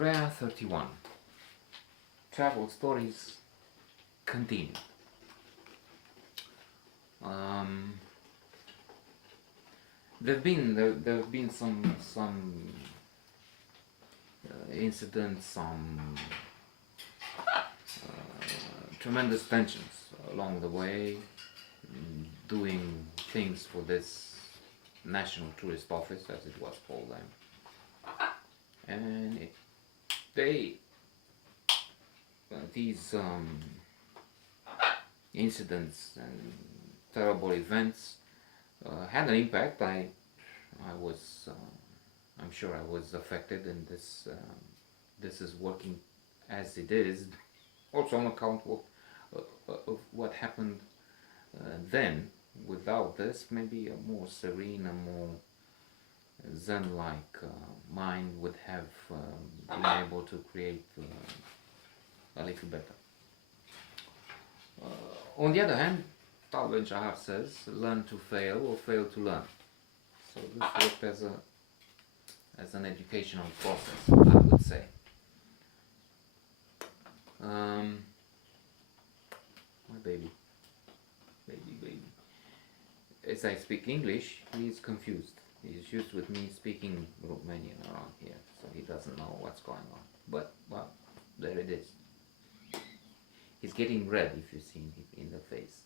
Rhea 31. Travel stories continue. There've been some incidents, some tremendous tensions along the way, doing things for this National Tourist Office, as it was called then, and these incidents and terrible events had an impact. I'm sure I was affected, and this is working as it is, also on account of what happened then. Without this, maybe a more serene, a more Zen-like mind would have been able to create a little better. On the other hand, Tal Ben Shahar says, learn to fail or fail to learn. So this worked as an educational process, I would say. My baby. As I speak English, he is confused. He's used with me speaking Romanian around here, so he doesn't know what's going on. But, well, there it is. He's getting red, if you see him in the face,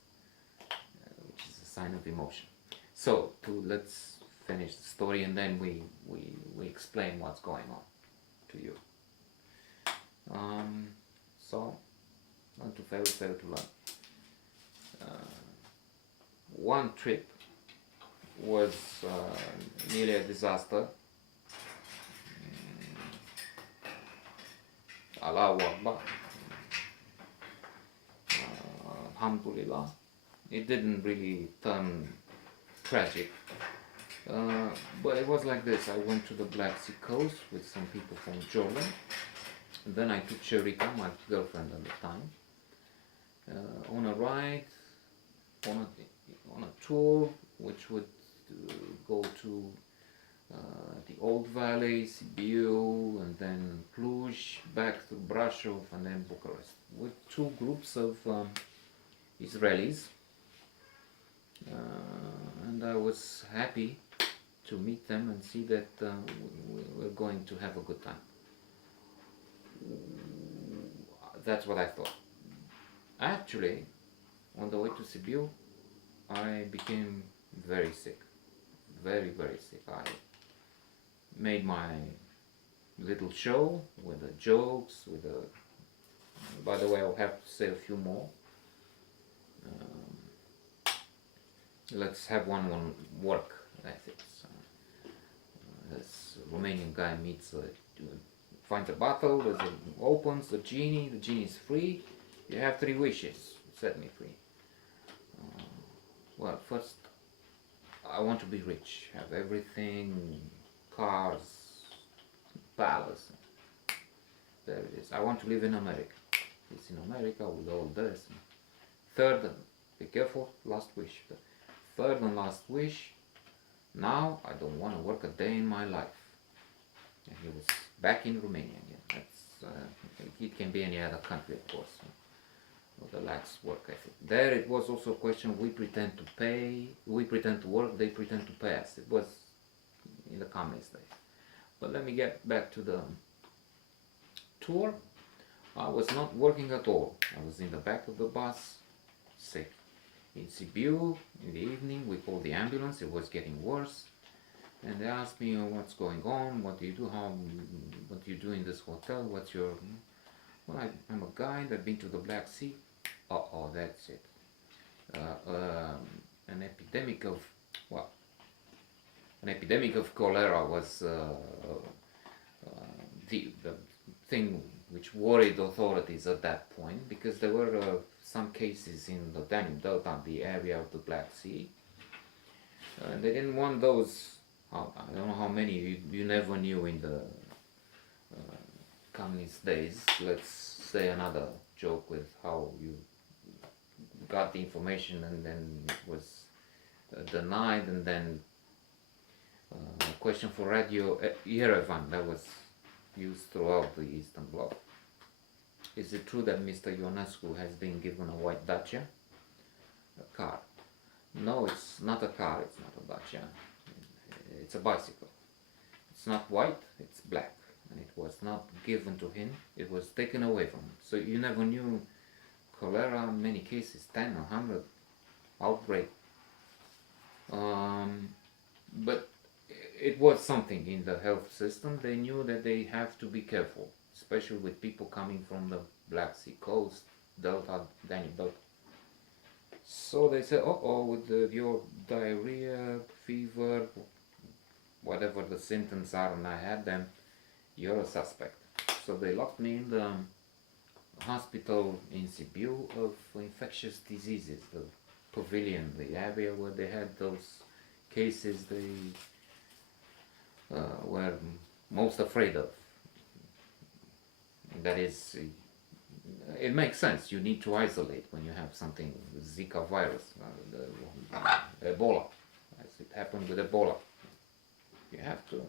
which is a sign of emotion. So, let's finish the story, and then we explain what's going on to you. So, learn to fail to learn. One trip was nearly a disaster. Allahu Akbar. Alhamdulillah. It didn't really turn tragic. But it was like this. I went to the Black Sea coast with some people from Jordan. And then I took Sherika, my girlfriend at the time, on a ride, on a tour which would go to the Old Valley, Sibiu, and then Cluj, back to Brasov, and then Bucharest, with two groups of Israelis, and I was happy to meet them and see that we're going to have a good time. That's what I thought. Actually, on the way to Sibiu, I became very sick, very sick. I made my little show with the jokes, by the way, I'll have to say a few more. Let's have one work ethics. This Romanian guy finds a bottle, opens the genie is free, you have 3 wishes, set me free. Well, first, I want to be rich, have everything, cars, palace. There it is. I want to live in America. It's in America with all this. Third, be careful, last wish. The third and last wish, now I don't want to work a day in my life. And he was back in Romania again. It can be any other country, of course. The lax work ethic. There it was also a question, we pretend to work, they pretend to pay us. It was in the communist days. But let me get back to the tour. I was not working at all. I was in the back of the bus, sick. In Sibiu, in the evening, we called the ambulance, it was getting worse. And they asked me, what's going on, what do you do, what do you do in this hotel, what's your... Well, I'm a guide, I've been to the Black Sea. Oh, that's it. An epidemic of cholera was the thing which worried authorities at that point, because there were some cases in the Danube Delta, the area of the Black Sea. They didn't want those, I don't know how many, you never knew in the communist days. Let's say another joke with how you got the information and then it was denied, and then question for Radio Yerevan, that was used throughout the Eastern Bloc. Is it true that Mr. Ionescu has been given a white Dacia? A car. No, it's not a car, it's not a Dacia. It's a bicycle. It's not white, it's black. And it was not given to him, it was taken away from him. So you never knew cholera, many cases, 10, 100, outbreak. But it was something in the health system. They knew that they have to be careful, especially with people coming from the Black Sea coast, Delta, Danube Delta. So they said, with your diarrhea, fever, whatever the symptoms are, and I had them, you're a suspect. So they locked me in the hospital in Sibiu of infectious diseases, the pavilion, the area where they had those cases they were most afraid of. That is, it makes sense. You need to isolate when you have something, Zika virus, Ebola, as it happened with Ebola. You have to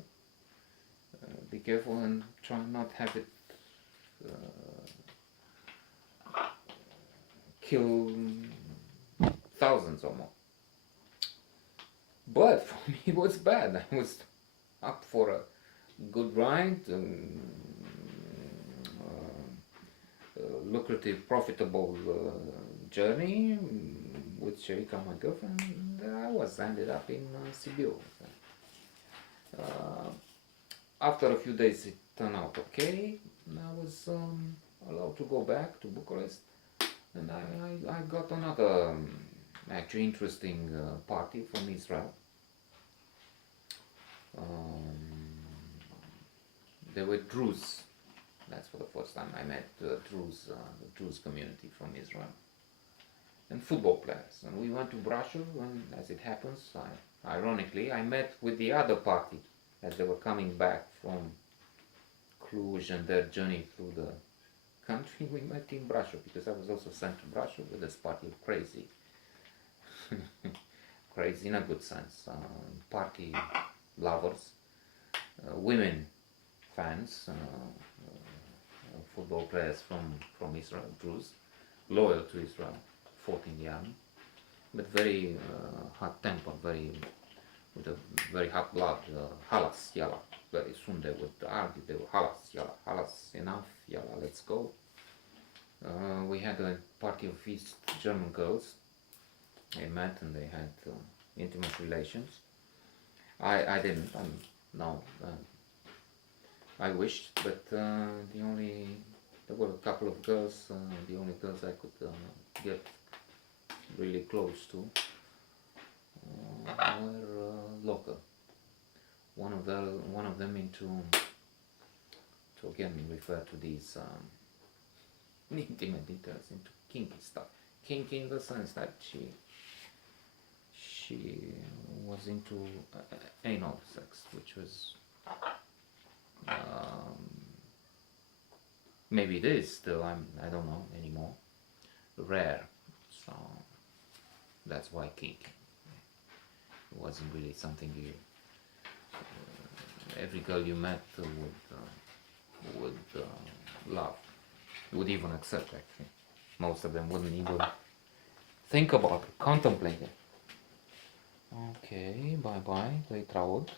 be careful and try not have it kill thousands or more. But for me it was bad. I was up for a good ride, lucrative, profitable journey with Sherika, my girlfriend, and I ended up in Sibiu. After a few days it turned out okay, and I was allowed to go back to Bucharest, and I got another actually interesting party from Israel. There were Druze. That's for the first time I met the Druze community from Israel, and football players. And we went to Brașov, and as it happens, ironically, I met with the other party as they were coming back from Cluj and their journey through the country. We met in Brașov because I was also sent to Brașov with this party of crazy, crazy in a good sense, party lovers, women fans, football players from Israel, Druze, loyal to Israel, fought in the army, but very hot-tempered, with a very hot blood, halas, yalla. Very soon they would argue, they were halas, yalla, halas, enough, yalla, let's go. We had a party of East German girls. They met and they had intimate relations. I didn't, no. I wished, but there were a couple of girls, the only girls I could get really close to were local. One of them to again refer to these intimate details, into kinky stuff. Kinky in the sense that she was into anal sex, which was maybe it is still, I don't know anymore, rare. So that's why kinky. It wasn't really something you every girl you met would love, would even accept. Actually, most of them wouldn't even think about it, contemplate it. Okay, bye bye, להתראות.